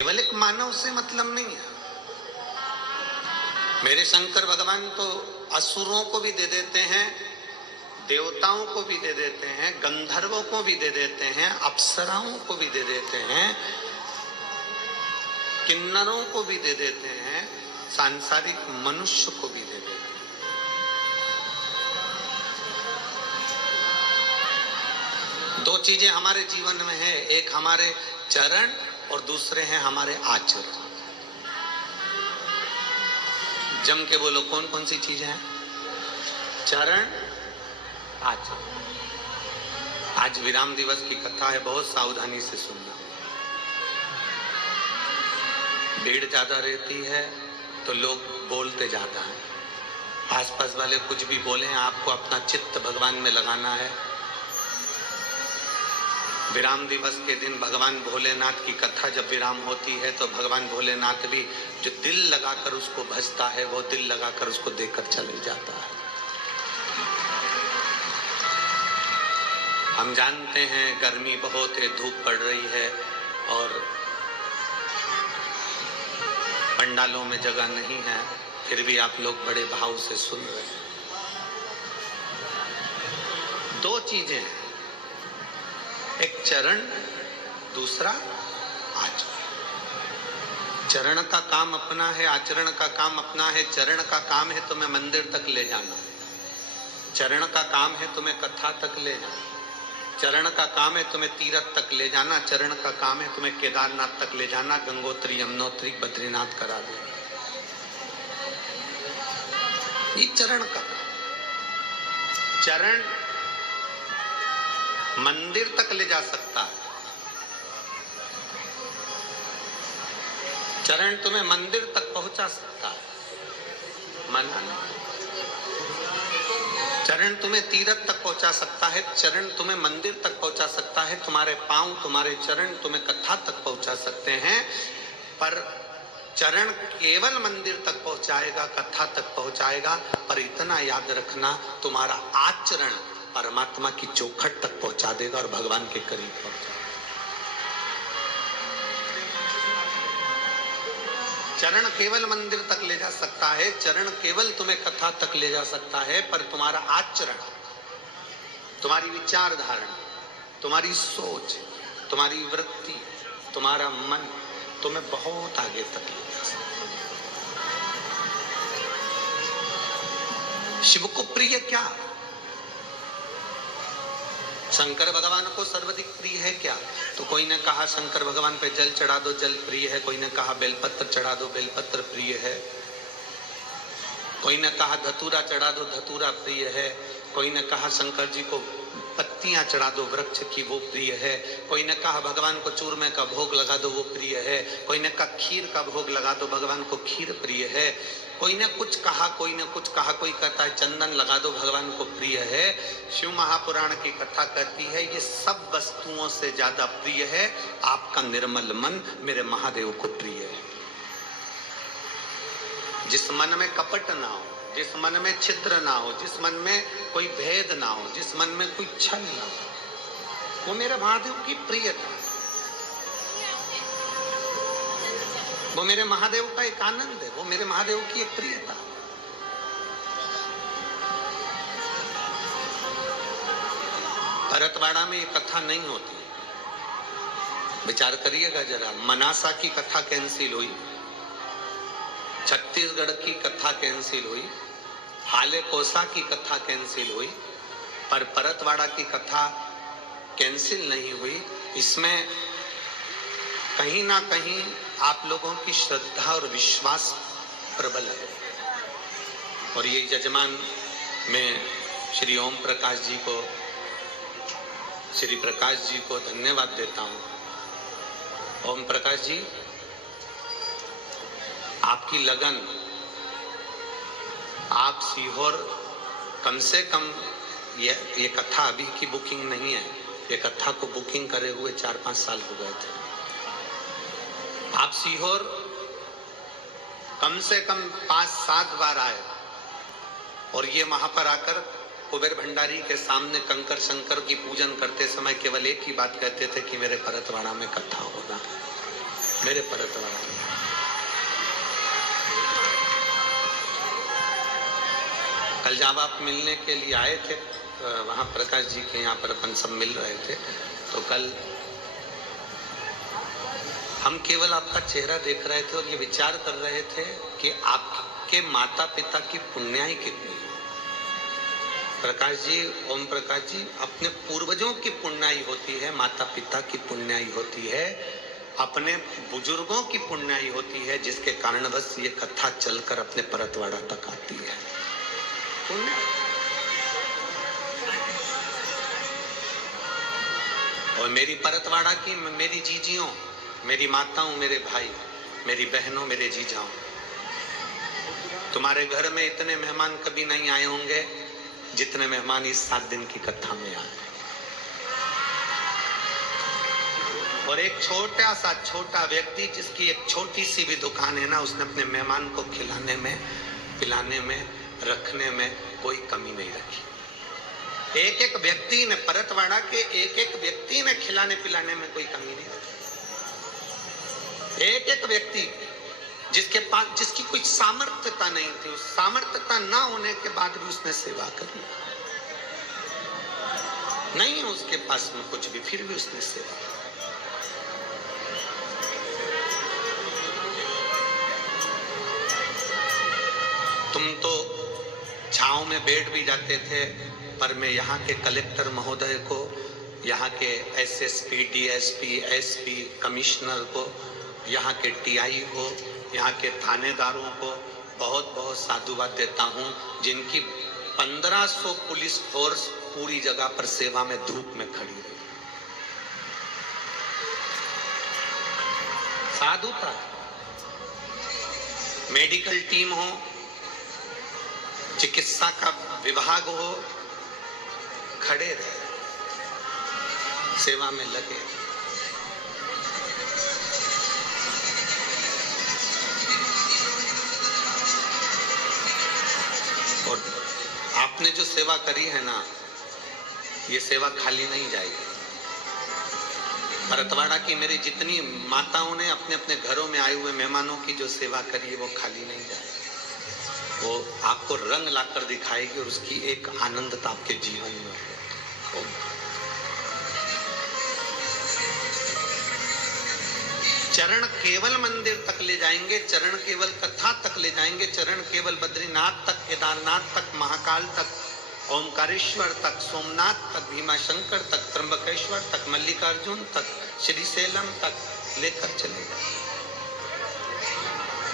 केवल एक मानव से मतलब नहीं है। मेरे शंकर भगवान तो असुरों को भी दे देते हैं, देवताओं को भी दे देते हैं, गंधर्वों को भी दे देते हैं, अप्सराओं को भी दे देते हैं, किन्नरों को भी दे देते हैं, सांसारिक मनुष्य को भी दे देते हैं। दो चीजें हमारे जीवन में है, एक हमारे चरण और दूसरे हैं हमारे आचरण। जम के बोलो कौन कौन सी चीजें हैं? चरण, आचरण। आज विराम दिवस की कथा है, बहुत सावधानी से सुनना। भीड़ ज्यादा रहती है तो लोग बोलते ज्यादा हैं। आसपास वाले कुछ भी बोले, आपको अपना चित्त भगवान में लगाना है। विराम दिवस के दिन भगवान भोलेनाथ की कथा जब विराम होती है तो भगवान भोलेनाथ भी जो दिल लगाकर उसको भजता है वो दिल लगाकर उसको देकर चले जाता है। हम जानते हैं गर्मी बहुत है, धूप पड़ रही है और पंडालों में जगह नहीं है, फिर भी आप लोग बड़े भाव से सुन रहे हैं। दो चीजें हैं, एक चरण, दूसरा आचरण। चरण का काम अपना है, आचरण का काम अपना है। चरण का काम है तुम्हें मंदिर तक ले जाना, चरण का काम है तुम्हें कथा तक ले जाना, चरण का काम है तुम्हें तीर्थ तक ले जाना, चरण का काम है तुम्हें केदारनाथ तक ले जाना, गंगोत्री, यमुनोत्री, बद्रीनाथ करा देना। ये चरण का चरण मंदिर तक ले जा सकता है। चरण तुम्हें मंदिर तक पहुंचा सकता है, मानना नहीं। चरण तुम्हें तीर्थ तक पहुंचा सकता है, चरण तुम्हें मंदिर तक पहुंचा सकता है, तुम्हारे पांव, तुम्हारे चरण तुम्हें कथा तक पहुंचा सकते हैं। पर चरण केवल मंदिर तक पहुंचाएगा, कथा तक पहुंचाएगा, पर इतना याद रखना तुम्हारा आचरण परमात्मा की चौखट तक पहुंचा देगा और भगवान के करीब पहुंचा। चरण केवल मंदिर तक ले जा सकता है, चरण केवल तुम्हें कथा तक ले जा सकता है, पर तुम्हारा आचरण, तुम्हारी विचारधारणा, तुम्हारी सोच, तुम्हारी वृत्ति, तुम्हारा मन तुम्हें बहुत आगे तक ले जा सकता है। शिव को प्रिय क्या? शंकर भगवान को सर्वाधिक प्रिय है क्या? तो कोई ने कहा शंकर भगवान पे जल चढ़ा दो, जल प्रिय है। कोई ने कहा बेलपत्र चढ़ा दो, बेलपत्र प्रिय है। कोई ने कहा धतूरा चढ़ा दो, धतूरा प्रिय है। कोई ने कहा शंकर जी को पत्तियां चढ़ा दो वृक्ष की, वो प्रिय है। कोई ने कहा भगवान को चूरमे का भोग लगा दो, वो प्रिय है। कोई ने कहा खीर का भोग लगा दो, भगवान को खीर प्रिय है। कोई ने कुछ कहा, कोई ने कुछ कहा। कोई कहता है चंदन लगा दो, भगवान को प्रिय है। शिव महापुराण की कथा कहती है ये सब वस्तुओं से ज्यादा प्रिय है आपका निर्मल मन मेरे महादेव को प्रिय है। जिस मन में कपट ना हो, जिस मन में छिद्र ना हो, जिस मन में कोई भेद ना हो, जिस मन में कोई छल ना हो, वो मेरे महादेव की प्रियता, वो मेरे महादेव का एक आनंद है, वो मेरे महादेव की एक प्रियता। भरतवाड़ा में ये कथा नहीं होती, विचार करिएगा जरा। मनासा की कथा कैंसिल हुई, छत्तीसगढ़ की कथा कैंसिल हुई, हाले कोसा की कथा कैंसिल हुई, पर भरतवाड़ा की कथा कैंसिल नहीं हुई। इसमें कहीं ना कहीं आप लोगों की श्रद्धा और विश्वास प्रबल है। और ये यजमान मैं श्री ओम प्रकाश जी को, श्री प्रकाश जी को धन्यवाद देता हूं। ओम प्रकाश जी, आपकी लगन, आप सीहोर कम से कम ये कथा अभी की बुकिंग नहीं है, ये कथा को बुकिंग करे हुए 4-5 साल हो गए थे। आप सीहोर कम से कम 5-7 बार आए और ये वहां पर आकर कुबेर भंडारी के सामने कंकर शंकर की पूजन करते समय केवल एक ही बात कहते थे कि मेरे भरतवाड़ा में कथा होना। मेरे परतवाड़ा में। कल जब आप मिलने के लिए आए थे वहां प्रकाश जी के यहाँ पर अपन सब मिल रहे थे, तो कल हम केवल आपका चेहरा देख रहे थे और ये विचार कर रहे थे कि आपके माता पिता की पुण्याई कितनी है। प्रकाश जी, ओम प्रकाश जी, अपने पूर्वजों की पुण्याई होती है, माता पिता की पुण्याई होती है, अपने बुजुर्गों की पुण्याई होती है, जिसके कारण बस ये कथा चलकर अपने परतवाड़ा तक आती है। और मेरी परतवाड़ा की मेरी जीजियों, मेरी माताओं, मेरे भाई, मेरी बहनों, मेरे जीजाओं, तुम्हारे घर में इतने मेहमान कभी नहीं आए होंगे जितने मेहमान इस 7 दिन की कथा में आए। और एक छोटा व्यक्ति जिसकी एक छोटी सी भी दुकान है ना, उसने अपने मेहमान को खिलाने में, पिलाने में, रखने में कोई कमी नहीं रखी। एक व्यक्ति ने, परतवाड़ा के एक व्यक्ति ने खिलाने पिलाने में कोई कमी नहीं रखी। एक व्यक्ति जिसके पास, जिसकी कोई सामर्थ्यता नहीं थी, उस सामर्थ्यता ना होने के बाद भी उसने सेवा करी। नहीं है उसके पास में कुछ भी, फिर भी उसने सेवा की। तुम तो छांव में बैठ भी जाते थे, पर मैं यहाँ के कलेक्टर महोदय को, यहाँ के एसएसपी, डीएसपी, एसपी, कमिश्नर को, यहाँ के टीआई को, यहाँ के थानेदारों को बहुत बहुत साधुवाद देता हूँ, जिनकी 1500 पुलिस फोर्स पूरी जगह पर सेवा में धूप में खड़ी रही। साधुता। मेडिकल टीम हो, चिकित्सा का विभाग हो, खड़े रहे, सेवा में लगे। और आपने जो सेवा करी है ना, ये सेवा खाली नहीं जाएगी। परतवाड़ा की मेरी जितनी माताओं ने अपने अपने घरों में आए हुए मेहमानों की जो सेवा करी है, वो खाली नहीं जाएगी। वो आपको रंग लाकर दिखाएगी और उसकी एक आनंदता आपके जीवन में हो। चरण केवल मंदिर तक ले जाएंगे, चरण केवल कथा तक ले जाएंगे, चरण केवल बद्रीनाथ तक, केदारनाथ तक, महाकाल तक, ओमकारेश्वर तक, सोमनाथ तक, भीमाशंकर तक, त्र्यंबकेश्वर तक, मल्लिकार्जुन तक, श्रीशैलम तक लेकर चलेगा।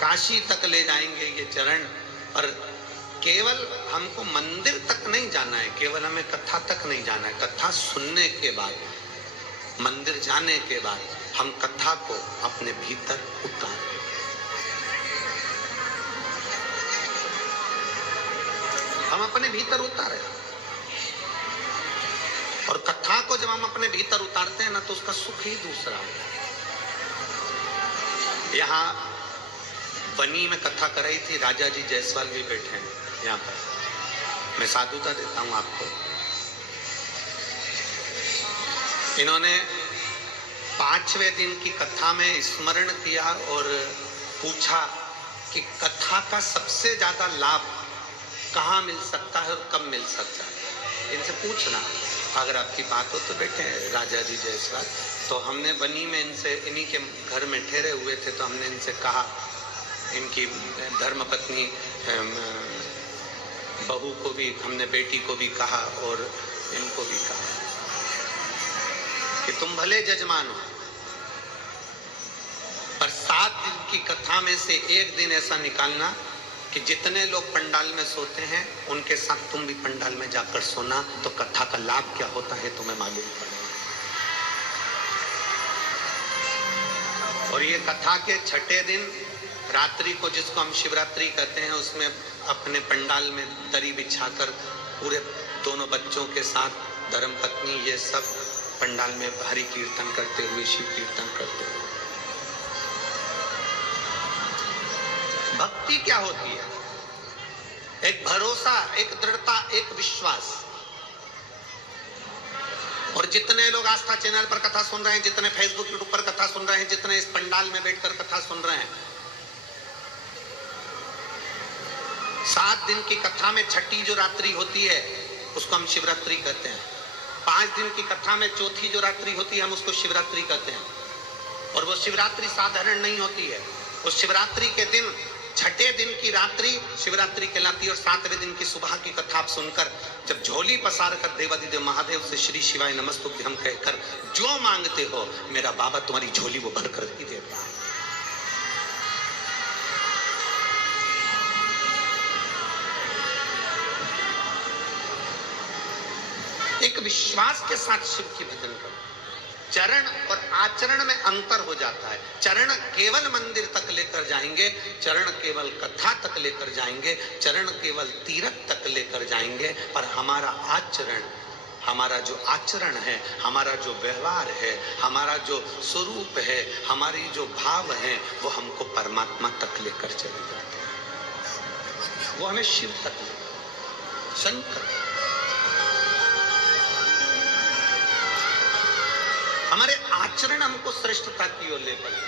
काशी तक ले जाएंगे ये चरण। और केवल हमको मंदिर तक नहीं जाना है, केवल हमें कथा तक नहीं जाना है। कथा सुनने के बाद, मंदिर जाने के बाद हम कथा को अपने भीतर उतारें। हम अपने भीतर उतारें। और कथा को जब हम अपने भीतर उतारते हैं ना, तो उसका सुख ही दूसरा है। यहाँ बनी में कथा कराई थी, राजा जी जायसवाल भी बैठे हैं यहाँ पर। मैं साधुता देता हूँ आपको। इन्होंने 5वें दिन की कथा में स्मरण किया और पूछा कि कथा का सबसे ज्यादा लाभ कहाँ मिल सकता है और कब मिल सकता है। इनसे पूछना, अगर आपकी बात हो तो बैठे राजा जी जायसवाल। तो हमने बनी में इनसे, इन्हीं के घर में ठहरे हुए थे, तो हमने इनसे कहा, इनकी धर्मपत्नी बहू को भी हमने, बेटी को भी कहा और इनको भी कहा कि तुम भले जजमान हो, पर 7 दिन की कथा में से एक दिन ऐसा निकालना कि जितने लोग पंडाल में सोते हैं उनके साथ तुम भी पंडाल में जाकर सोना, तो कथा का लाभ क्या होता है तुम्हें मालूम पड़ेगा। और ये कथा के 6ठे दिन रात्रि को, जिसको हम शिवरात्रि कहते हैं, उसमें अपने पंडाल में दरी बिछाकर पूरे दोनों बच्चों के साथ धर्मपत्नी ये सब पंडाल में भारी कीर्तन करते हुए, शिव कीर्तन करते हुए। भक्ति क्या होती है? एक भरोसा, एक दृढ़ता, एक विश्वास। और और जितने लोग आस्था चैनल पर कथा सुन रहे हैं, जितने फेसबुक यूट्यूब पर कथा सुन रहे हैं, जितने इस पंडाल में बैठकर कथा सुन रहे हैं, 7 दिन की कथा में छठी जो रात्रि होती है उसको हम शिवरात्रि कहते हैं। 5 दिन की कथा में चौथी जो रात्रि होती है हम उसको शिवरात्रि कहते हैं। और वो शिवरात्रि साधारण नहीं होती है। उस शिवरात्रि के दिन, छठे दिन की रात्रि शिवरात्रि कहलाती है। और 7वें दिन की सुबह की कथा आप सुनकर जब झोली पसार कर देवादिदेव महादेव से श्री शिवाय नमस्तुभ्यं कहकर जो मांगते हो मेरा बाबा तुम्हारी झोली वो भर कर ही देता है। एक विश्वास के साथ शिव की भजन करो। चरण और आचरण में अंतर हो जाता है। चरण केवल मंदिर तक लेकर जाएंगे, चरण केवल कथा तक लेकर जाएंगे, चरण केवल तीर्थ तक लेकर जाएंगे, पर हमारा आचरण, हमारा जो आचरण है, हमारा जो व्यवहार है, हमारा जो स्वरूप है, हमारी जो भाव है, वो हमको परमात्मा तक लेकर चले जाते हैं। वो हमें शिव तक लेकर, शंकर, हमारे आचरण हमको श्रेष्ठता की ओर ले पड़े।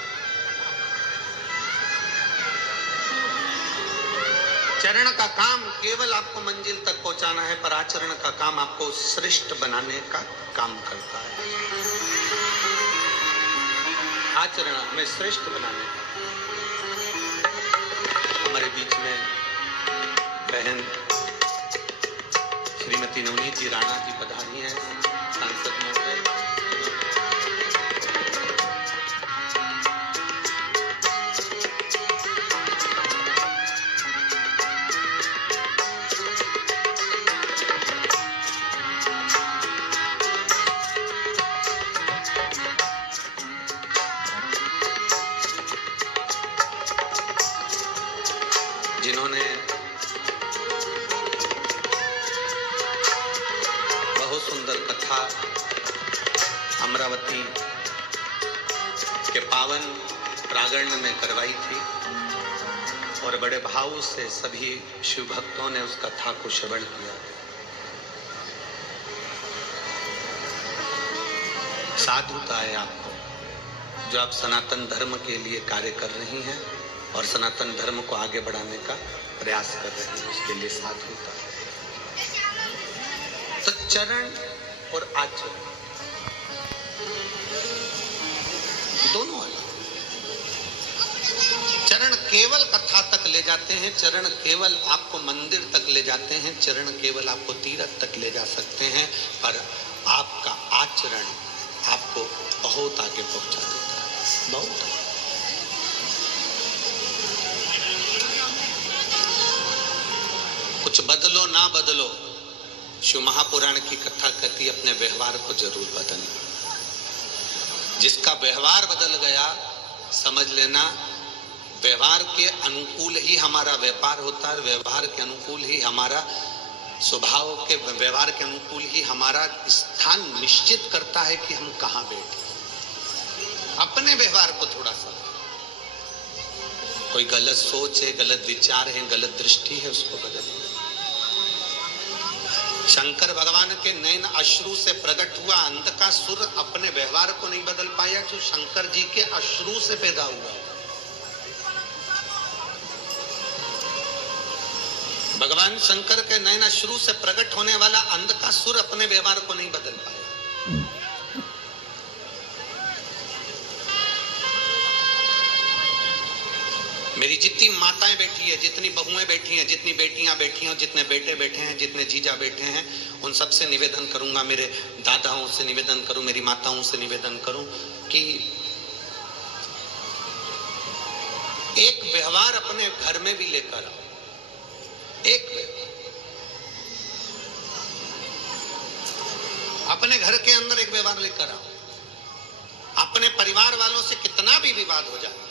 चरण का काम केवल आपको मंजिल तक पहुंचाना है, पर आचरण का काम आपको श्रेष्ठ बनाने का काम करता है। आचरण हमें श्रेष्ठ बनाने का। हमारे बीच में बहन श्रीमती नवनीत जी राणा जी पधारी हैं, सांसद महोदय। जिन्होंने बहुत सुंदर कथा अमरावती के पावन प्रांगण में करवाई थी और बड़े भाव से सभी शिव भक्तों ने उस कथा को श्रवण किया। साधुता है आपको जो आप सनातन धर्म के लिए कार्य कर रही हैं और सनातन धर्म को आगे बढ़ाने का प्रयास कर रहे हैं, उसके लिए साथ होता है। तो चरण और आचरण दोनों अलग। चरण केवल कथा तक ले जाते हैं, चरण केवल आपको मंदिर तक ले जाते हैं, चरण केवल आपको तीर्थ तक ले जा सकते हैं, पर आपका आचरण आपको बहुत आगे पहुंचा देता है, बहुत आगे। कुछ बदलो ना बदलो, शिव महापुराण की कथा कहती है अपने व्यवहार को जरूर बदलना। जिसका व्यवहार बदल गया समझ लेना व्यवहार के अनुकूल ही हमारा व्यापार होता है, व्यवहार के अनुकूल ही हमारा स्वभाव के, व्यवहार के अनुकूल ही हमारा स्थान निश्चित करता है कि हम कहाँ बैठे। अपने व्यवहार को थोड़ा सा, कोई गलत सोच है, गलत विचार है, गलत दृष्टि है, उसको बदलिए। शंकर भगवान के नैन अश्रु से प्रकट हुआ अंध का सुर अपने व्यवहार को नहीं बदल पाया जो शंकर जी के अश्रु से पैदा हुआ। भगवान शंकर के नैन अश्रु से प्रकट होने वाला अंध का सुर अपने व्यवहार को नहीं बदल पाया। मेरी जितनी माताएं बैठी है, जितनी बहुएं बैठी हैं, जितनी बेटियां बैठी हैं, जितने बेटे बैठे हैं, जितने जीजा बैठे हैं, उन सबसे निवेदन करूंगा, मेरे दादाओं से निवेदन करूं, मेरी माताओं से निवेदन करूं कि एक व्यवहार अपने घर में भी लेकर आओ। एक व्यवहार अपने घर के अंदर एक व्यवहार लेकर आओ। अपने परिवार वालों से कितना भी विवाद हो जाए,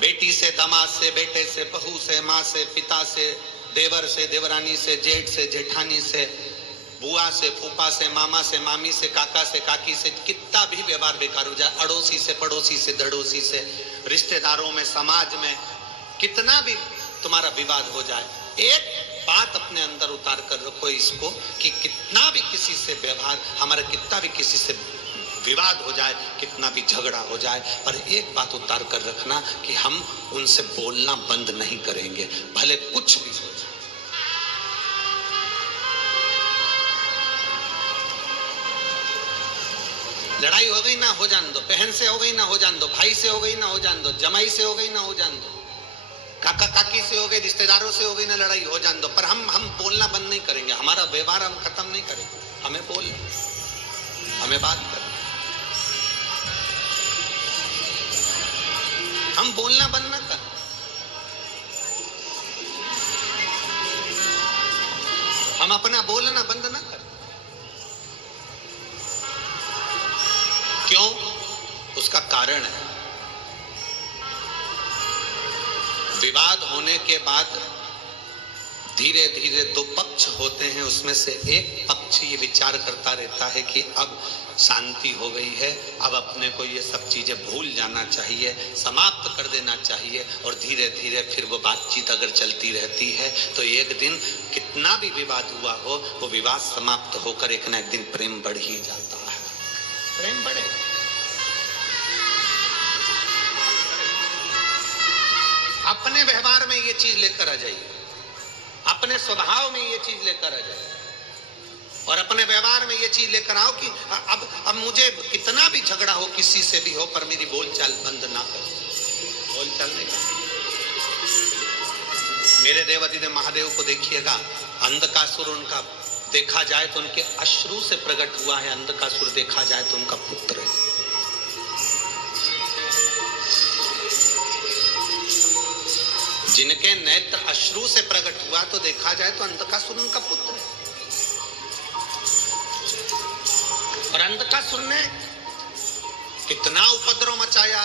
बेटी से, दामाद से, बेटे से, बहू से, माँ से, पिता से, देवर से, देवरानी से, जेठ से, जेठानी से, बुआ से, फूफा से, मामा से, मामी से, काका से, काकी से, कितना भी व्यवहार बेकार हो जाए, अड़ोसी से, पड़ोसी से, दड़ोसी से, रिश्तेदारों में, समाज में कितना भी तुम्हारा विवाद हो जाए, एक बात अपने अंदर उतार कर रखो इसको कि कितना भी किसी से व्यवहार हमारा, कितना भी किसी से विवाद हो जाए, कितना भी झगड़ा हो जाए, पर एक बात उतार कर रखना कि हम उनसे बोलना बंद नहीं करेंगे, भले कुछ भी हो जाए। लड़ाई हो गई ना, हो जान दो। बहन से हो गई ना, हो जान दो। भाई से हो गई ना, हो जान दो। जमाई से हो गई ना, हो जान दो। काका काकी से हो गई, रिश्तेदारों से हो गई ना लड़ाई, हो जान दो। पर हम बोलना बंद नहीं करेंगे, हमारा व्यवहार हम खत्म नहीं करेंगे। हमें बोल, हमें बात कर, हम बोलना बंद ना कर। हम अपना बोलना बंद ना कर। क्यों? उसका कारण है, विवाद होने के बाद धीरे धीरे दो पक्ष होते हैं, उसमें से एक पक्ष ये विचार करता रहता है कि अब शांति हो गई है, अब अपने को ये सब चीजें भूल जाना चाहिए, समाप्त कर देना चाहिए। और धीरे धीरे फिर वो बातचीत अगर चलती रहती है तो एक दिन कितना भी विवाद हुआ हो, वो विवाद समाप्त होकर एक ना एक दिन प्रेम बढ़ ही जाता है। प्रेम बढ़े। अपने व्यवहार में ये चीज लेकर आ जाइए, अपने स्वभाव में ये चीज लेकर आ जाइए, और अपने व्यवहार में ये चीज लेकर आओ कि अब मुझे कितना भी झगड़ा हो किसी से भी हो, पर मेरी बोलचाल बंद ना करो। बोलचाल नहीं करो। मेरे देवाधिदेव महादेव को देखिएगा, अंधकासुर उनका देखा जाए तो उनके अश्रु से प्रकट हुआ है, अंधकासुर देखा जाए तो उनका पुत्र है। जिनके नेत्र अश्रु से प्रकट हुआ तो देखा जाए तो अंधकासुर उनका पुत्र है। और अंधकासुर ने कितना उपद्रव मचाया,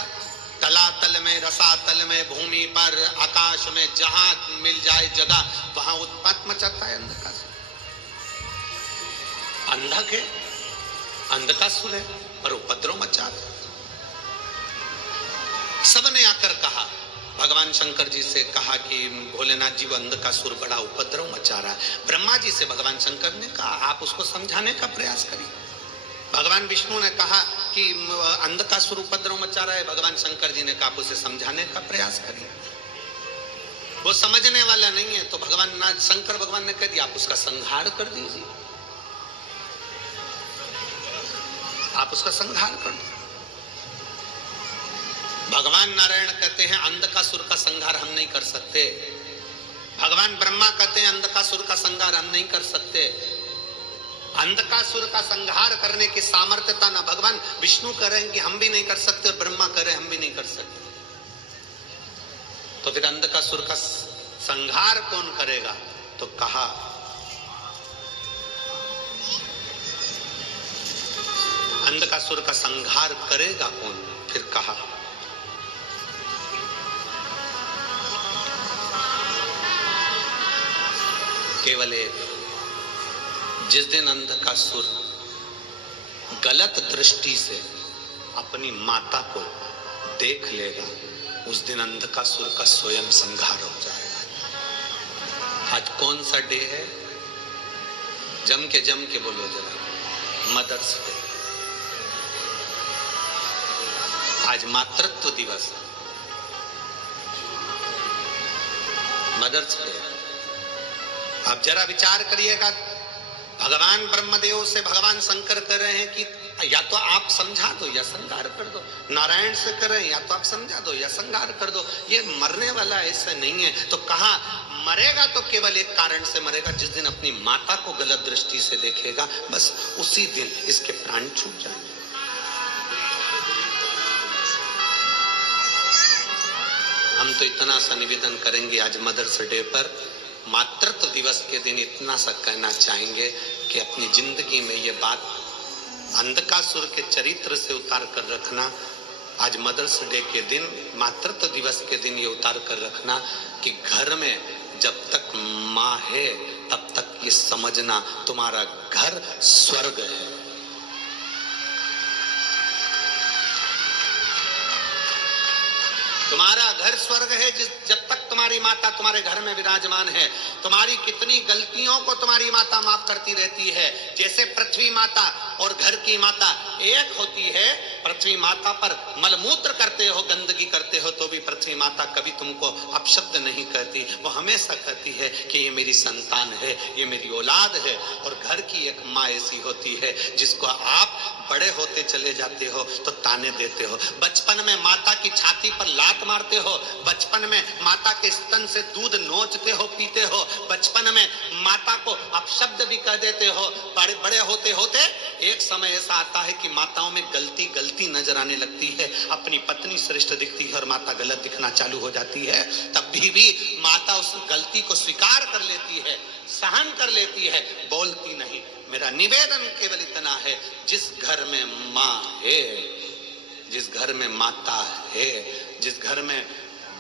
तलातल में, रसातल में, भूमि पर, आकाश में, जहां मिल जाए जगह वहां उत्पात मचाता है अंधकासुर। अंधक है, अंधकासुर है, पर उपद्रव मचाता। सबने आकर कहा, भगवान शंकर जी से कहा कि भोलेनाथ जी वो अंधकासुर बड़ा उपद्रव मचा रहा है। ब्रह्मा जी से भगवान शंकर ने कहा आप उसको समझाने का प्रयास करिए। भगवान विष्णु ने कहा कि अंधकासुर उपद्रव मचा रहा है, भगवान शंकर जी ने कहा आप उसे समझाने का प्रयास करिए। वो समझने वाला नहीं है तो भगवान शंकर भगवान ने कह दिया आप उसका संहार कर दीजिए, आप उसका संहार कर दो। भगवान नारायण कहते हैं अंधकासुर का संहार हम नहीं कर सकते। भगवान ब्रह्मा कहते हैं अंधकासुर का संहार हम नहीं कर सकते। अंधकासुर का संहार करने की सामर्थ्यता ना भगवान विष्णु कह रहे हैं कि हम भी नहीं कर सकते, और ब्रह्मा कह रहे हैं हम भी नहीं कर सकते। तो फिर अंधकासुर का संहार कौन करेगा? तो कहा अंधकासुर का संहार करेगा कौन? फिर कहा केवल एक, जिस दिन अंधकासुर गलत दृष्टि से अपनी माता को देख लेगा उस दिन अंधकासुर का स्वयं संहार हो जाएगा। आज कौन सा डे है? जम के बोलो जरा, मदर्स डे। आज मातृत्व दिवस, मदर्स डे। अब जरा विचार करिएगा, भगवान ब्रह्मदेव से भगवान शंकर कर रहे हैं कि या तो आप समझा दो या संहार कर दो। नारायण से कर रहे हैं या तो आप समझा दो या संहार कर दो। ये मरने वाला ऐसा नहीं है। तो कहा मरेगा तो केवल एक कारण से मरेगा, जिस दिन अपनी माता को गलत दृष्टि से देखेगा, बस उसी दिन इसके प्राण छूट जाएंगे। हम तो इतना सा निवेदन करेंगे आज मदर्स डे पर, मातृत्व दिवस के दिन इतना सा कहना चाहेंगे कि अपनी जिंदगी में ये बात अंधकासुर के चरित्र से उतार कर रखना। आज मदर्स डे के दिन, मातृत्व दिवस के दिन ये उतार कर रखना कि घर में जब तक माँ है तब तक ये समझना तुम्हारा घर स्वर्ग है। तुम्हारा घर स्वर्ग है जब तक तुम्हारी माता तुम्हारे घर में विराजमान है। तुम्हारी कितनी गलतियों को तुम्हारी माता माफ करती रहती है। जैसे पृथ्वी माता और घर की माता एक होती है, पृथ्वी माता पर मलमूत्र करते हो, गंदगी करते हो, तो भी पृथ्वी माता कभी तुमको अपशब्द नहीं कहती। वो हमेशा कहती है कि ये मेरी संतान है, ये मेरी औलाद है। और घर की एक माँ ऐसी होती है जिसको आप बड़े होते चले जाते हो तो ताने देते हो। बचपन में माता की छाती पर लात मारते हो, बचपन में माता के स्तन से दूध नोचते हो, पीते हो, बचपन में माता को अपशब्द भी कह देते हो। बड़े बड़े होते होते एक समय ऐसा आता है कि माताओं में गलती नजर आने लगती है। अपनी पत्नी श्रेष्ठ दिखती है और माता गलत दिखना चालू हो जाती है। तब भी माता उस गलती को स्वीकार कर लेती है, सहन कर लेती है, बोलती नहीं। मेरा निवेदन केवल इतना है, जिस घर में माँ है, जिस घर में माता है, जिस घर में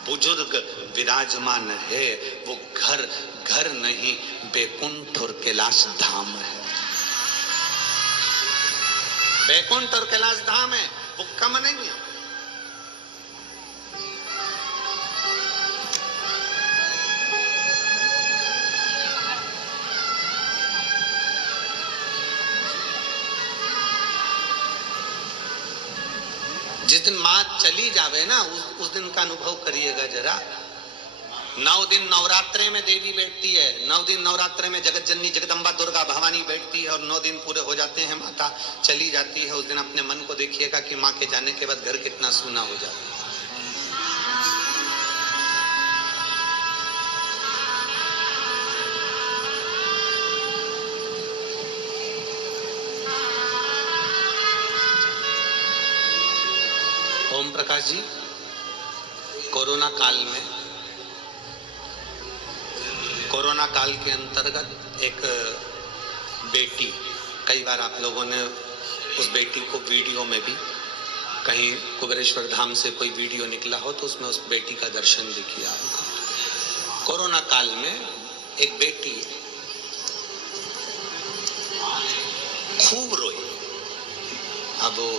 बुजुर्ग विराजमान है, वो घर घर नहीं बैकुंठ और कैलाश धाम है। बैकुंठ और कैलाश धाम है, वो कम नहीं है। जिस दिन माँ चली जावे ना, उस दिन का अनुभव करिएगा जरा। 9 दिन नवरात्रे में देवी बैठती है, 9 दिन नवरात्रे में जगत जननी जगदम्बा दुर्गा भवानी बैठती है, और 9 दिन पूरे हो जाते हैं, माता चली जाती है। उस दिन अपने मन को देखिएगा कि माँ के जाने के बाद घर कितना सूना हो जाता है। ओम प्रकाश जी, कोरोना काल के अंतर्गत एक बेटी, कई बार आप लोगों ने उस बेटी को वीडियो में भी, कहीं कुबेरेश्वर धाम से कोई वीडियो निकला हो तो उसमें उस बेटी का दर्शन भी किया होगा। कोरोना काल में एक बेटी खूब रोई। अब वो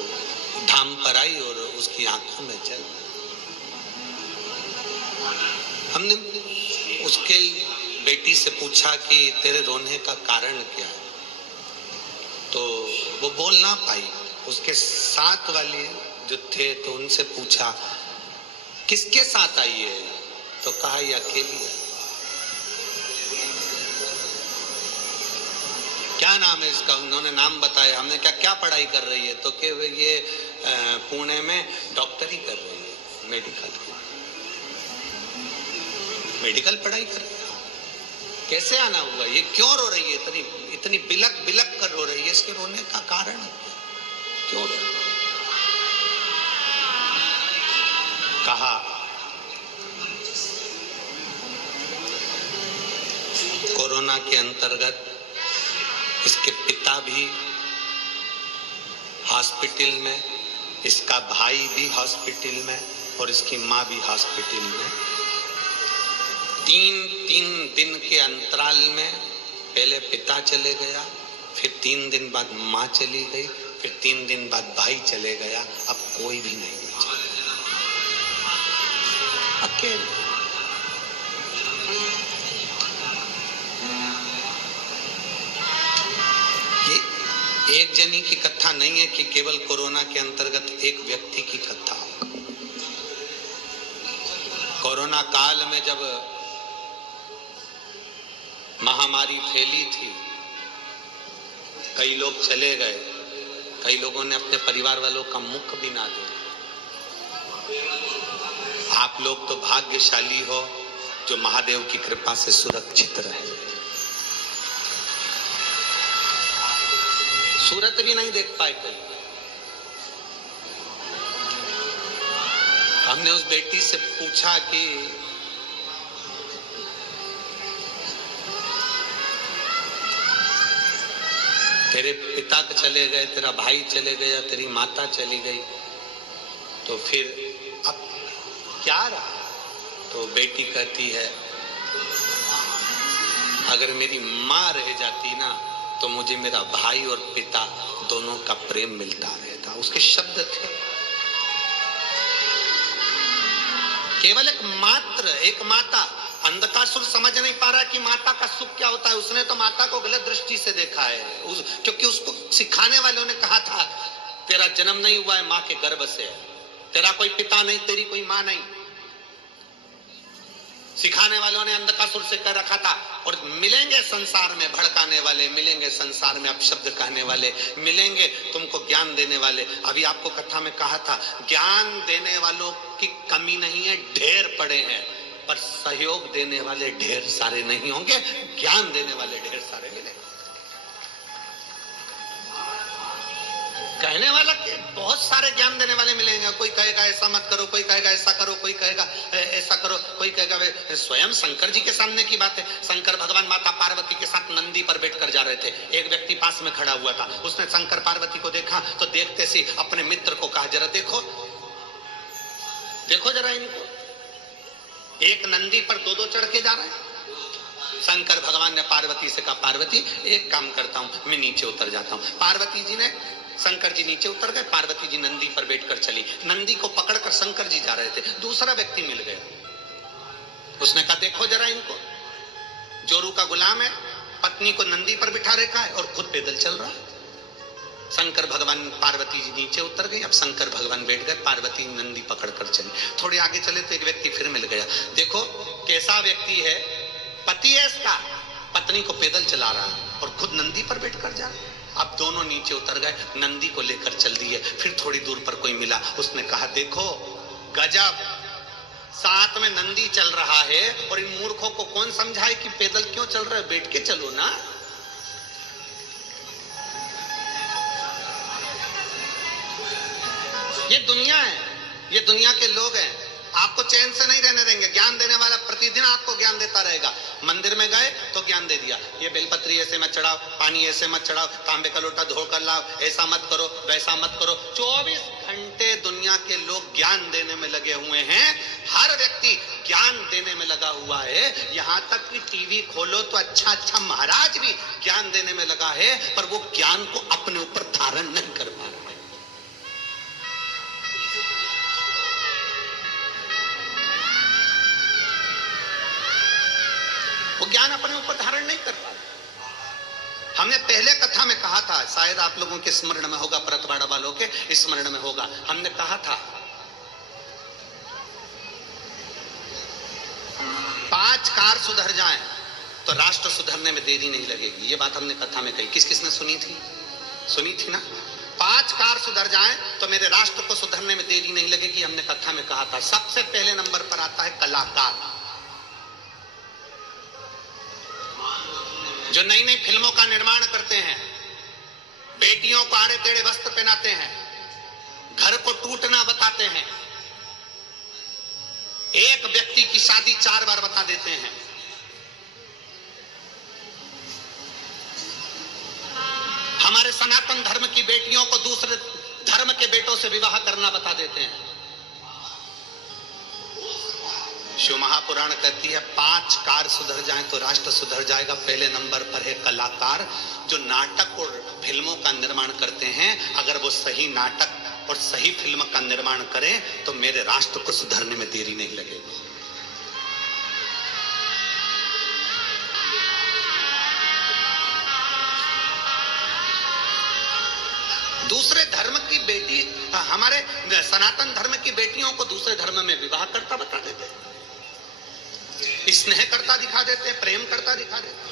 धाम पर आई और उसकी आंखों में जल। हमने उसके बेटी से पूछा कि तेरे रोने का कारण क्या है, तो वो बोल ना पाई। उसके साथ वाले जो थे तो उनसे पूछा किसके साथ आई है, तो कहा ये अकेली है। क्या नाम है इसका, उन्होंने नाम बताया। हमने क्या पढ़ाई कर रही है, तो कि ये पुणे में डॉक्टरी कर रही है, मेडिकल पढ़ाई कर रही है। कैसे आना हुआ, ये क्यों रो रही है, इतनी बिलक बिलक कर रो रही है, इसके रोने का कारण क्यों रो रही? कहा कोरोना के अंतर्गत इसके पिता भी हॉस्पिटल में, इसका भाई भी हॉस्पिटल में और इसकी माँ भी हॉस्पिटल में। 3 दिन के अंतराल में पहले पिता चले गया, फिर 3 दिन बाद माँ चली गई, फिर 3 दिन बाद भाई चले गया। अब कोई भी नहीं बचा, अकेले। ये एक जनी की कथा नहीं है कि केवल कोरोना के अंतर्गत एक व्यक्ति की कथा। कोरोना काल में जब महामारी फैली थी, कई लोग चले गए, कई लोगों ने अपने परिवार वालों का मुख भी ना देखा। आप लोग तो भाग्यशाली हो जो महादेव की कृपा से सुरक्षित रहे। सूरत भी नहीं देख पाए कल। हमने उस बेटी से पूछा कि तेरे पिता तो चले गए, तेरा भाई चले गया, तेरी माता चली गई, तो फिर अब क्या रहा? तो बेटी कहती है अगर मेरी माँ रह जाती ना तो मुझे मेरा भाई और पिता दोनों का प्रेम मिलता रहता। उसके शब्द थे। केवल एक मात्र एक माता। अंधकासुर समझ नहीं पा रहा कि माता का सुख क्या होता है। उसने तो माता को गलत दृष्टि से देखा है, क्योंकि उसको सिखाने वालों ने कहा था तेरा जन्म नहीं हुआ है मां के गर्भ से, तेरा कोई पिता नहीं, तेरी कोई मां नहीं। सिखाने वालों ने अंधकासुर से कह रखा था। और मिलेंगे संसार में भड़काने वाले, मिलेंगे संसार में अपशब्द कहने वाले, मिलेंगे तुमको ज्ञान देने वाले। अभी आपको कथा में कहा था ज्ञान देने वालों की कमी नहीं है, ढेर पड़े हैं, पर सहयोग देने वाले ढेर सारे नहीं होंगे, ज्ञान देने वाले ढेर सारे मिलेंगे। कहने वाला के बहुत सारे ज्ञान देने वाले मिलेंगे। कोई कहेगा ऐसा मत करो, कोई कहेगा ऐसा करो, कोई कहेगा ऐसा करो, कोई कहेगा। स्वयं शंकर जी के सामने की बात है। शंकर भगवान माता पार्वती के साथ नंदी पर बैठकर जा रहे थे। एक व्यक्ति पास में खड़ा हुआ था, उसने शंकर पार्वती को देखा तो देखते सी अपने मित्र को कहा जरा देखो देखो जरा इनको, एक नंदी पर दो चढ़ के जा रहे हैं। शंकर भगवान ने पार्वती से कहा पार्वती एक काम करता हूं, मैं नीचे उतर जाता हूं। पार्वती जी ने, शंकर जी नीचे उतर गए, पार्वती जी नंदी पर बैठकर चली। नंदी को पकड़कर शंकर जी जा रहे थे, दूसरा व्यक्ति मिल गया। उसने कहा देखो जरा इनको, जोरू का गुलाम है, पत्नी को नंदी पर बिठा रखा है और खुद पैदल चल रहा है। शंकर भगवान, पार्वती जी नीचे उतर गई। अब शंकर भगवान बैठ गए, पार्वती नंदी पकड़कर चली। थोड़े आगे चले तो एक व्यक्ति फिर मिल गया। देखो कैसा व्यक्ति है, पति है इसका, पत्नी को पैदल चला रहा है और खुद नंदी पर बैठकर जा रहा है। अब दोनों नीचे उतर गए, नंदी को लेकर चल दिए। फिर थोड़ी दूर पर कोई मिला, उसने कहा देखो गजब, साथ में नंदी चल रहा है और इन मूर्खों को कौन समझाए कि पैदल क्यों चल रहा है, बैठ के चलो ना। ये दुनिया है, ये दुनिया के लोग हैं, आपको चैन से नहीं रहने देंगे। ज्ञान देने वाला प्रतिदिन आपको ज्ञान देता रहेगा। मंदिर में गए तो ज्ञान दे दिया, ये बेलपत्री ऐसे मत चढ़ाओ, पानी ऐसे मत चढ़ाओ, तांबे का लोटा धोकर लाओ, ऐसा मत करो, वैसा मत करो। 24 घंटे दुनिया के लोग ज्ञान देने में लगे हुए हैं। हर व्यक्ति ज्ञान देने में लगा हुआ है। यहां तक कि टीवी खोलो तो अच्छा अच्छा महाराज भी ज्ञान देने में लगा है, पर वो ज्ञान को अपने ऊपर धारण नहीं कर पा रहा। वो ज्ञान अपने ऊपर धारण नहीं कर पा रहा। हमने पहले कथा में कहा था, शायद आप लोगों के स्मरण में होगा, परतवाड़ा वालों के स्मरण में होगा, हमने कहा था 5 कार सुधर जाएं तो राष्ट्र सुधरने में देरी नहीं लगेगी। ये बात हमने कथा में कही। किस किसने सुनी थी? सुनी थी ना। 5 कार सुधर जाएं तो मेरे राष्ट्र को सुधरने में देरी नहीं लगेगी, हमने कथा में कहा था। सबसे पहले नंबर पर आता है कलाकार, जो नई नई फिल्मों का निर्माण करते हैं, बेटियों को आड़े टेढ़े वस्त्र पहनाते हैं, घर को टूटना बताते हैं, एक व्यक्ति की शादी 4 बार बता देते हैं, हमारे सनातन धर्म की बेटियों को दूसरे धर्म के बेटों से विवाह करना बता देते हैं। शिव महापुराण कहती है 5 कार सुधर जाएं तो राष्ट्र सुधर जाएगा। पहले नंबर पर है कलाकार, जो नाटक और फिल्मों का निर्माण करते हैं। अगर वो सही नाटक और सही फिल्म का निर्माण करें तो मेरे राष्ट्र को सुधरने में देरी नहीं लगेगी। दूसरे धर्म की बेटी, हमारे सनातन धर्म की बेटियों को दूसरे धर्म में विवाह करता बता देते हैं, स्नेह करता दिखा देते, प्रेम करता दिखा देते।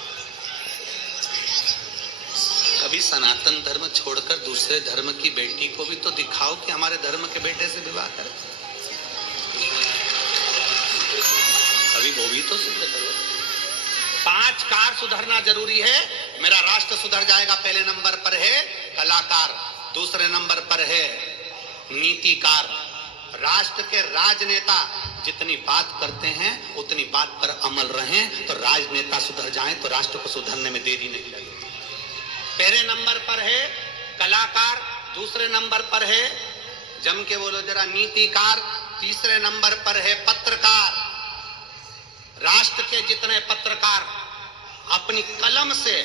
कभी सनातन धर्म छोड़कर दूसरे धर्म की बेटी को भी तो दिखाओ कि हमारे धर्म के बेटे से विवाह करे। कभी वो भी तो सिद्ध करो। 5 कार सुधरना जरूरी है, मेरा राष्ट्र सुधर जाएगा। पहले नंबर पर है कलाकार, दूसरे नंबर पर है नीतिकार। राष्ट्र के राजनेता जितनी बात करते हैं उतनी बात पर अमल रहें तो राजनेता सुधर जाएं तो राष्ट्र को सुधरने में देरी नहीं लगेगी। पहले नंबर पर है कलाकार, दूसरे नंबर पर है, जम के बोलो जरा, नीतिकार, तीसरे नंबर पर है पत्रकार। राष्ट्र के जितने पत्रकार अपनी कलम से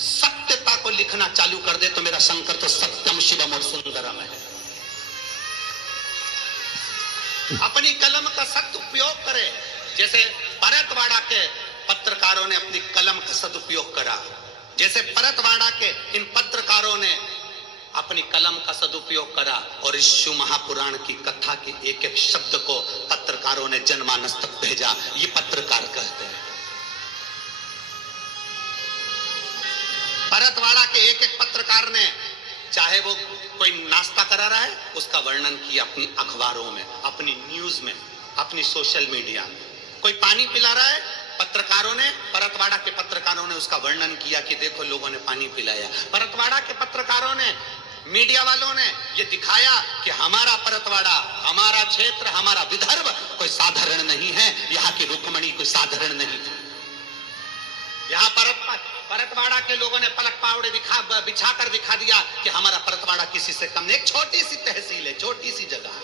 सत्यता को लिखना चालू कर दे तो मेरा शंकर तो सत्यम शिवम और सुंदरम है। अपनी कलम का सदुपयोग करे, जैसे परतवाड़ा के पत्रकारों ने अपनी कलम का सदुपयोग करा, जैसे परतवाड़ा के इन पत्रकारों ने अपनी कलम का सदुपयोग करा और इस शिव महापुराण की कथा के एक एक शब्द को पत्रकारों ने जनमानस तक भेजा। ये पत्रकार कहते हैं। परतवाड़ा के एक एक पत्रकार ने, चाहे वो कोई नाश्ता करा रहा है उसका वर्णन किया अपनी अखबारों में, अपनी न्यूज में, अपनी सोशल मीडिया में। कोई पानी पिला रहा है, पत्रकारों ने, परतवाड़ा के पत्रकारों ने उसका वर्णन किया कि देखो लोगों ने पानी पिलाया। परतवाड़ा के पत्रकारों ने, मीडिया वालों ने ये दिखाया कि हमारा परतवाड़ा, हमारा क्षेत्र, हमारा विदर्भ कोई साधारण नहीं है, यहाँ की रुक्मणी कोई साधारण नहीं है। यहाँ परतवाड़ा के लोगों ने पलक पावड़े बिछाकर दिखा दिया कि हमारा परतवाड़ा किसी से कम नहीं। एक छोटी सी तहसील है, छोटी सी जगह,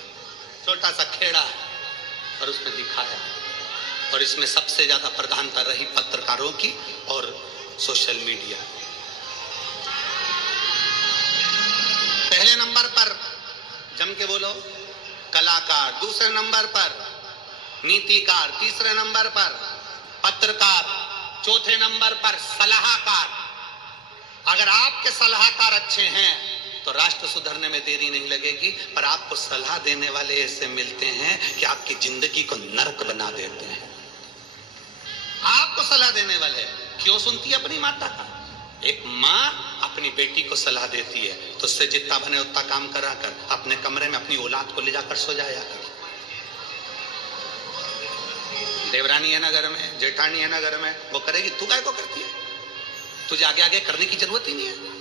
छोटा सा खेड़ा है, और उसमें दिखाया। और इसमें सबसे ज्यादा प्रधानता रही पत्रकारों की और सोशल मीडिया। पहले नंबर पर जम के बोलो कलाकार, दूसरे नंबर पर नीतिकार, तीसरे नंबर पर पत्रकार, चौथे नंबर पर सलाहकार। अगर आपके सलाहकार अच्छे हैं तो राष्ट्र सुधरने में देरी नहीं लगेगी, पर आपको सलाह देने वाले ऐसे मिलते हैं कि आपकी जिंदगी को नरक बना देते हैं। आपको सलाह देने वाले क्यों सुनती है अपनी माता का? एक माँ अपनी बेटी को सलाह देती है तो उससे जितना बने उतना काम करा कर अपने कमरे में अपनी औलाद को ले जाकर सो जाया कर। देवरानी है ना घर में, जेठानी है ना घर में, वो करेगी, तू काय को करती है? तुझे आगे आगे करने की जरूरत ही नहीं है।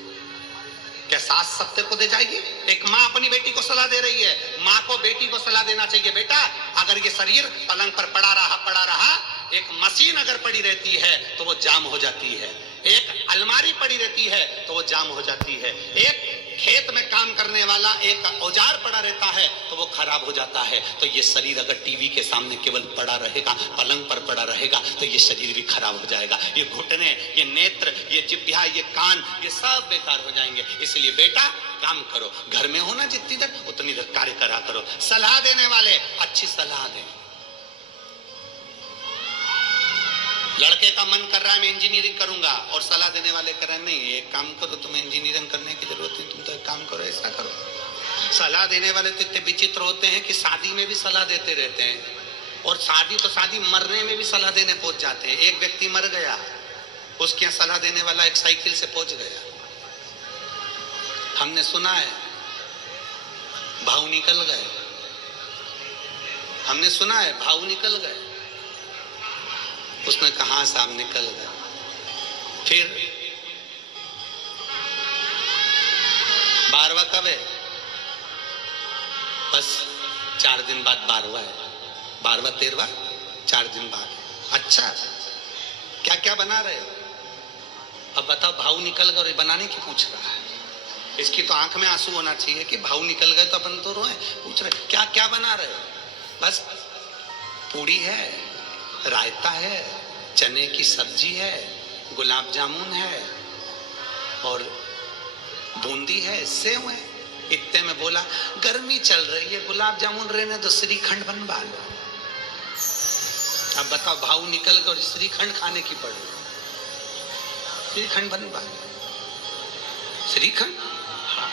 क्या सास सत्य को दे जाएगी? एक माँ अपनी बेटी को सलाह दे रही है। माँ को बेटी को सलाह देना चाहिए, बेटा अगर ये शरीर पलंग पर पड़ा रहा, एक मशीन अगर पड़ी रहती है तो वो जाम हो जाती है, एक अलमारी पड़ी रहती है तो वो जाम हो जाती है, एक खेत में काम करने वाला एक औजार पड़ा रहता है तो वो खराब हो जाता है। तो ये शरीर अगर टीवी के सामने केवल पड़ा रहेगा, पलंग पर पड़ा रहेगा, तो ये शरीर भी खराब हो जाएगा। ये घुटने, ये नेत्र, ये जिह्वा, ये कान, ये सब बेकार हो जाएंगे। इसलिए बेटा काम करो, घर में हो ना जितनी देर उतनी देर कार्य करा करो। सलाह देने वाले अच्छी सलाह दें। लड़के का मन कर रहा है मैं इंजीनियरिंग करूंगा और सलाह देने वाले कर रहे हैं नहीं एक काम करो, तुम्हें इंजीनियरिंग करने की जरूरत नहीं, तुम तो एक काम करो, ऐसा करो। सलाह देने वाले तो इतने विचित्र होते हैं कि शादी में भी सलाह देते रहते हैं, और शादी तो शादी, मरने में भी सलाह देने पहुंच जाते हैं। एक व्यक्ति मर गया, उसके यहाँ सलाह देने वाला एक साइकिल से पहुंच गया। हमने सुना है भाव निकल गए, हमने सुना है भाव निकल गए। उसने कहा साहब निकल गया। फिर 12वां कब है? बस 4 दिन बाद 12वां है। 12वां 13वां 4 दिन बाद। अच्छा क्या क्या बना रहे हो? अब बताओ, भाव निकल गए और ये बनाने की पूछ रहा है। इसकी तो आंख में आंसू होना चाहिए कि भाव निकल गए तो अपन तो रोए। पूछ रहे क्या क्या बना रहे हो? बस पूड़ी है, रायता है, चने की सब्जी है, गुलाब जामुन है और बूंदी है, सेव है। इतने में बोला गर्मी चल रही है, गुलाब जामुन रहने दो, श्रीखंड बनवा लो। अब बताओ, भाव निकल गए और श्रीखंड खाने की पड़, श्रीखंड बनवा लो। श्रीखंड, हाँ।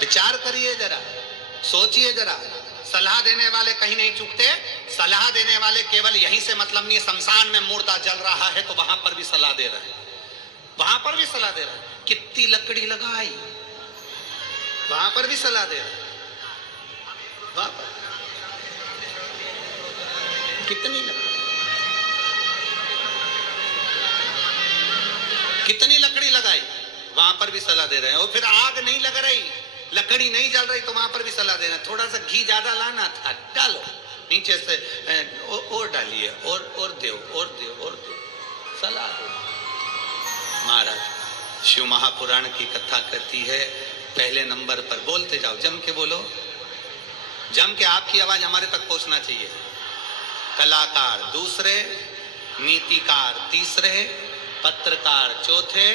विचार करिए जरा, सोचिए जरा। सलाह देने वाले कहीं नहीं चूकते। सलाह देने वाले केवल यहीं से मतलब नहीं है, शमशान में मुर्दा जल रहा है तो वहां पर भी सलाह दे रहे हैं, वहां पर भी सलाह दे रहे हैं। कितनी लकड़ी लगाई, वहां पर भी सलाह दे रहे हैं। वहां पर कितनी लकड़ी लगाई, वहां पर भी सलाह दे रहे हैं। और फिर आग नहीं लग रही, लकड़ी नहीं जल रही तो वहां पर भी सलाह देना, थोड़ा सा घी ज्यादा लाना था, डालो नीचे से, और डालिए, और दो, और दो, और दो, सलाह दो। महाराज शिव महापुराण की कथा कहती है, पहले नंबर पर बोलते जाओ, जम के बोलो, जम के आपकी आवाज हमारे तक पहुंचना चाहिए। कलाकार दूसरे, नीतिकार तीसरे, पत्रकार चौथे,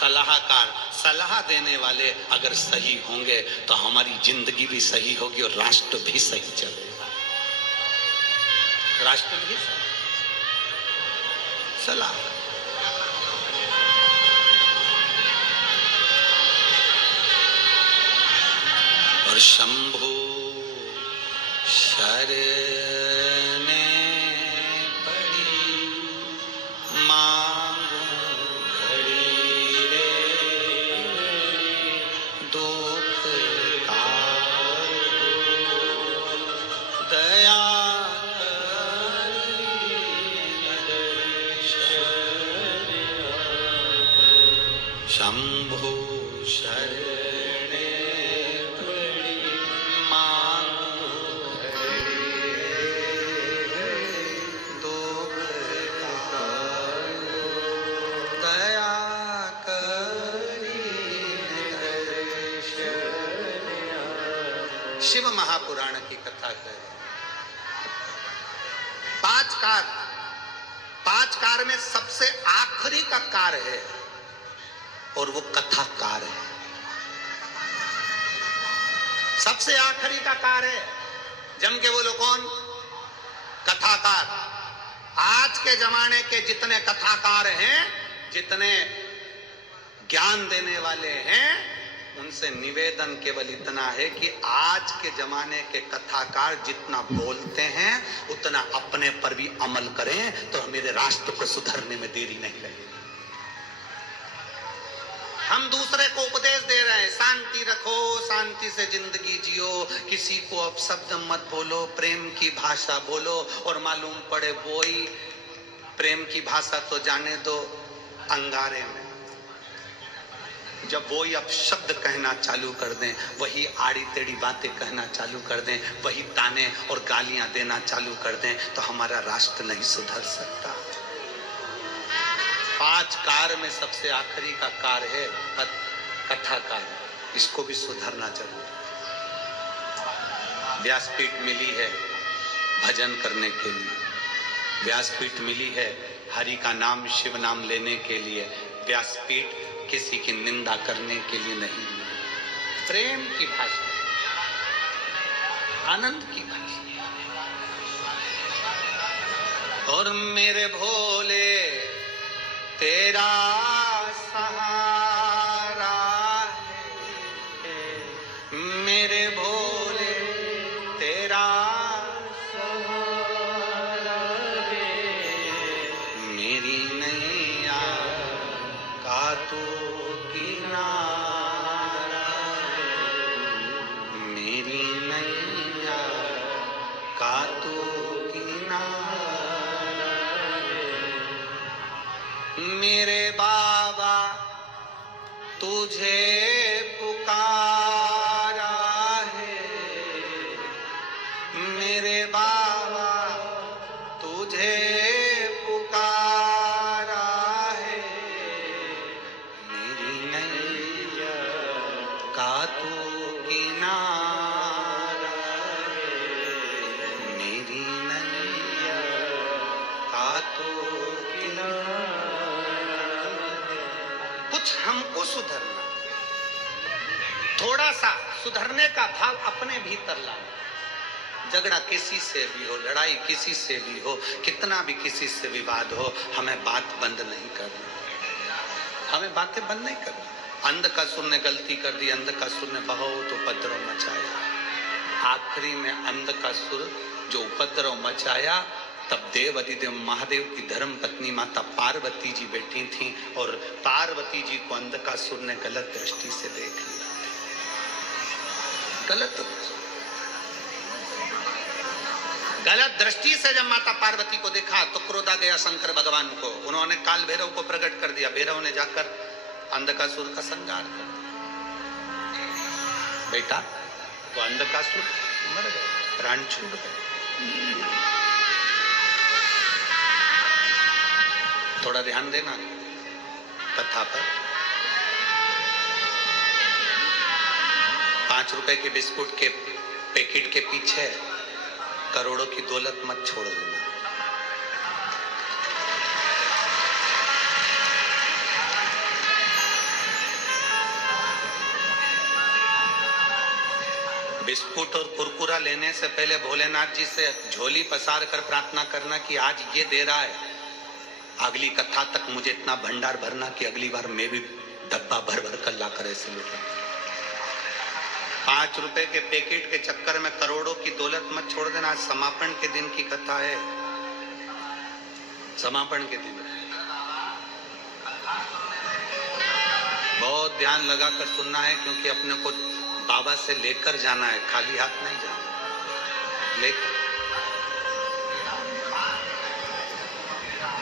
सलाहकार, सलाह देने वाले अगर सही होंगे तो हमारी जिंदगी भी सही होगी और राष्ट्र भी सही चलेगा। राष्ट्र भी सही। सलाह और शंभु शरणे पड़ी मांगू घड़ी रे दुख का दया शंभु शरणे पड़ी मांगू दुख का दया करी। शिव महापुराण की कथा है। पांच कार में सबसे आखिरी का कार है और वो कथाकार है। सबसे आखिरी का कार है, जम के बोलो कौन? कथाकार। आज के जमाने के जितने कथाकार हैं, जितने ज्ञान देने वाले हैं, उनसे निवेदन केवल इतना है कि आज के जमाने के कथाकार जितना बोलते हैं उतना अपने पर भी अमल करें तो मेरे राष्ट्र को सुधरने में देरी नहीं लगेगी। हम दूसरे को उपदेश दे रहे हैं, शांति रखो, शांति से जिंदगी जियो, किसी को अपशब्द मत बोलो, प्रेम की भाषा बोलो। और मालूम पड़े वही प्रेम की भाषा तो जाने दो अंगारे में, जब वही अपशब्द कहना चालू कर दें, वही आड़ी टेढ़ी बातें कहना चालू कर दें, वही ताने और गालियां देना चालू कर दें, तो हमारा राष्ट्र नहीं सुधर सकता। 5 कार में सबसे आखिरी का कार है कथाकार। इसको भी सुधरना जरूरी। व्यासपीठ मिली है भजन करने के लिए, व्यासपीठ मिली है हरि का नाम शिव नाम लेने के लिए, व्यासपीठ किसी की निंदा करने के लिए नहीं। प्रेम की भाषा, आनंद की भाषा। और मेरे भोले तेरा सहारा है, मेरे भोले तेरा सहारा है, मेरी नैया का तू किनारा है, मेरी नैया का तू मेरे बाबा तुझे पुकारा है, मेरे बाबा तुझे पुकारा है, मेरी नैया का तू किनारा है, मेरी नैया का तू किनारा। कुछ हमको सुधरना, थोड़ा सा सुधरने का भाव अपने भीतर लाना। झगड़ा किसी से भी हो, लड़ाई किसी से भी हो, कितना भी किसी से विवाद हो, हमें बात बंद नहीं करनी, हमें बातें बंद नहीं करनी। अंधकासुर ने गलती कर दी, अंधकासुर ने बहुत उपद्रव मचाया। आखिरी में अंधकासुर जो उपद्रव मचाया, तब देव अधिदेव महादेव की धर्म पत्नी माता पार्वती जी बैठी थी और पार्वती जी को अंधकासुर ने गलत दृष्टि से देख लिया। गलत दृष्टि से जब माता पार्वती को देखा तो क्रोधा गया शंकर भगवान को। उन्होंने काल भैरव को प्रकट कर दिया। भैरव ने जाकर अंधकासुर का संहार कर दिया। बेटा वो अंधकासुर मर गए, प्राण छूट गए। थोड़ा ध्यान देना कथा पर। 5 रुपए के बिस्कुट के पैकेट के पीछे करोड़ों की दौलत मत छोड़ देना। बिस्कुट और कुरकुरा लेने से पहले भोलेनाथ जी से झोली पसार कर प्रार्थना करना कि आज ये दे रहा है, अगली कथा तक मुझे इतना भंडार भरना कि अगली बार मैं भी डब्बा भर भर कर लाकर ऐसे लूटा। 5 रुपए के पैकेट के चक्कर में करोड़ों की दौलत मत छोड़ देना। आज समापन के दिन की कथा है, समापन के दिन बहुत ध्यान लगाकर सुनना है, क्योंकि अपने को बाबा से लेकर जाना है, खाली हाथ नहीं जाना, लेकर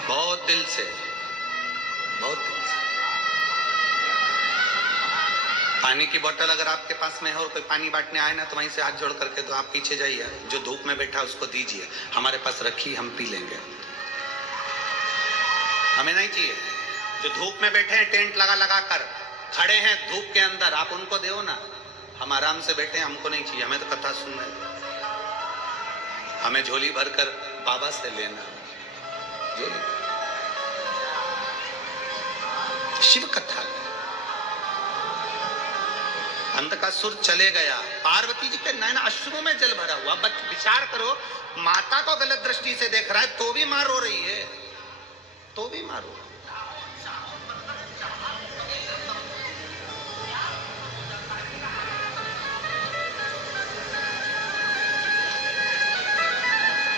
बहुत दिल से, बहुत दिल से। पानी की बोतल अगर आपके पास में है और कोई पानी बांटने आए ना, तो वहीं से हाथ जोड़ करके तो आप पीछे जाइए, जो धूप में बैठा उसको दीजिए, हमारे पास रखी, हम पी लेंगे, हमें नहीं चाहिए। जो धूप में बैठे हैं टेंट लगा लगा कर खड़े हैं धूप के अंदर, आप उनको दो ना, हम आराम से बैठे हैं, हमको नहीं चाहिए, हमें तो कथा सुनना है, हमें झोली भरकर बाबा से लेना, झोली शिव कथा। अंत का सुर चले गया, पार्वती जी के नैन अश्रु में जल भरा हुआ। विचार करो, माता को गलत दृष्टि से देख रहा है तो भी मार हो रही है, तो भी मारो।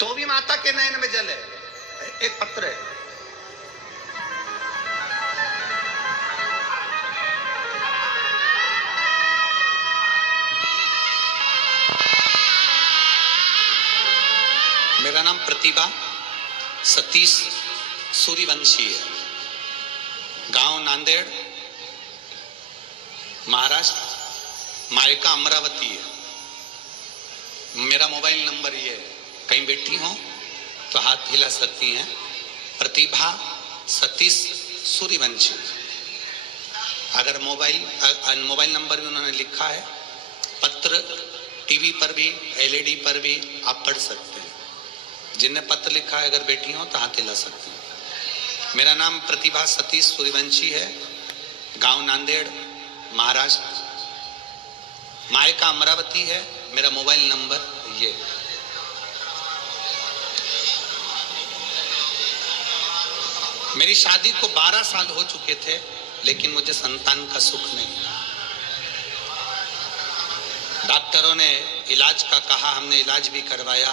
तो भी माता के नयन में जल है। एक पत्र है, मेरा नाम प्रतिभा सतीश सूर्यवंशी है, गांव नांदेड़, महाराष्ट्र, मायका अमरावती है। मेरा मोबाइल नंबर ये है, कहीं बैठी हो तो हाथ हिला सकती हैं, प्रतिभा सतीश सूर्यवंशी। अगर मोबाइल नंबर भी उन्होंने लिखा है, पत्र टीवी पर भी एलईडी पर भी आप पढ़ सकते हैं। जिनने पत्र लिखा है अगर बैठी हो तो हाथ हिला सकती हैं। मेरा नाम प्रतिभा सतीश सूर्यवंशी है, गांव नांदेड़, महाराष्ट्र, मायका अमरावती है। मेरा मोबाइल नंबर ये। मेरी शादी को 12 साल हो चुके थे, लेकिन मुझे संतान का सुख नहीं। डॉक्टरों ने इलाज का कहा, हमने इलाज भी करवाया,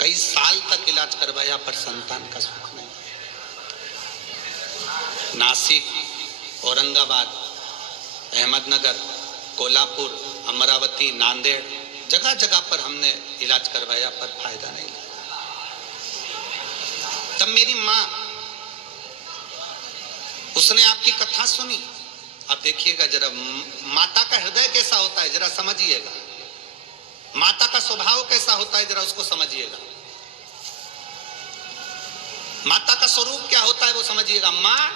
कई साल तक इलाज करवाया, पर संतान का सुख नहीं। नासिक, औरंगाबाद, अहमदनगर, कोल्हापुर, अमरावती, नांदेड़, जगह जगह पर हमने इलाज करवाया, पर फायदा नहीं लगा। तब मेरी माँ, उसने आपकी कथा सुनी। अब देखिएगा जरा माता का हृदय कैसा होता है, जरा समझिएगा, माता का स्वभाव कैसा होता है, जरा उसको समझिएगा, माता का स्वरूप क्या होता है वो समझिएगा। माँ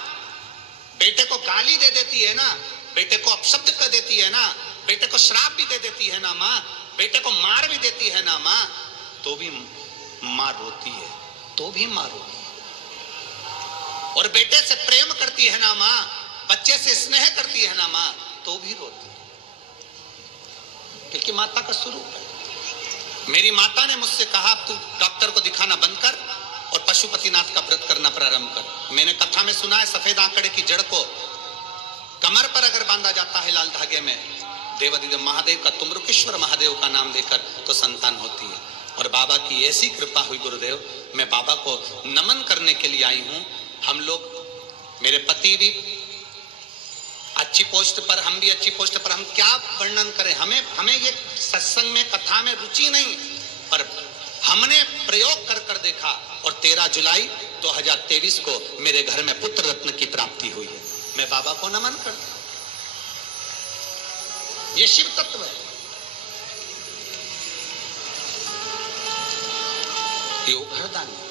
बेटे को गाली दे देती है ना, बेटे को अपशब्द कर देती है ना, बेटे को श्राप भी दे देती है ना माँ, बेटे को मार भी देती है ना माँ, तो भी माँ रोती है, तो भी माँ रोती है। और बेटे से प्रेम करती है ना माँ, बच्चे से स्नेह करती है ना माँ, तो भी रोती है, क्योंकि माता का स्वरूप है। मेरी माता ने मुझसे कहा, तू डॉक्टर को दिखाना बंद कर और पशुपतिनाथ का व्रत करना प्रारंभ कर। मैंने कथा में सुना है, सफेद आंकड़े की जड़ को कमर पर अगर बांधा जाता है लाल धागे में, देवादिदेव महादेव का, तुमरुकेश्वर महादेव का नाम लेकर, तो संतान होती है। और बाबा की ऐसी कृपा हुई गुरुदेव, मैं बाबा को नमन करने के लिए आई हूँ। हम लोग, मेरे पति भी अच्छी पोस्ट पर, हम भी अच्छी पोस्ट पर, हम क्या वर्णन करें। हमें ये सत्संग में, कथा में रुचि नहीं, पर हमने प्रयोग कर कर देखा, और 13 जुलाई 2023 को मेरे घर में पुत्र रत्न की प्राप्ति हुई है। मैं बाबा को नमन करता हूं, ये शिव तत्व है, ये उभरदानी।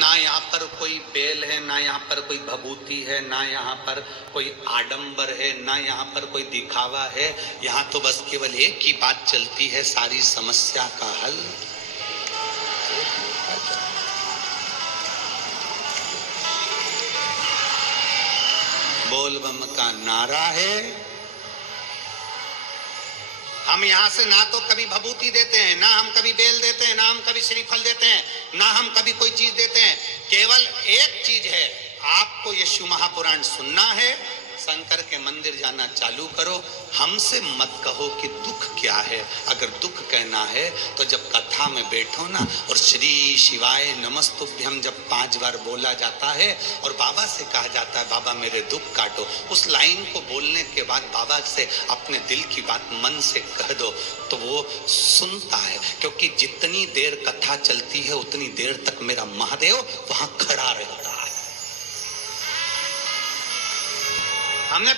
ना यहाँ पर कोई बेल है, ना यहाँ पर कोई भभूति है, ना यहाँ पर कोई आडंबर है, ना यहाँ पर कोई दिखावा है। यहाँ तो बस केवल एक ही बात चलती है, सारी समस्या का हल। बोल बम का नारा है। हम यहां से ना तो कभी भभूति देते हैं, ना हम कभी बेल देते हैं, ना हम कभी श्रीफल देते हैं, ना हम कभी कोई चीज देते हैं। केवल एक चीज है, आपको यीशु महापुराण सुनना है, शंकर के मंदिर जाना चालू करो। हमसे मत कहो कि दुख क्या है। अगर दुख कहना है तो जब कथा में बैठो ना और श्री शिवाय नमस्तुभ्यम जब 5 बार बोला जाता है और बाबा से कहा जाता है बाबा मेरे दुख काटो, उस लाइन को बोलने के बाद बाबा से अपने दिल की बात मन से कह दो तो वो सुनता है। क्योंकि जितनी देर कथा चलती है उतनी देर तक मेरा महादेव वहां खड़ा रहता है। हमने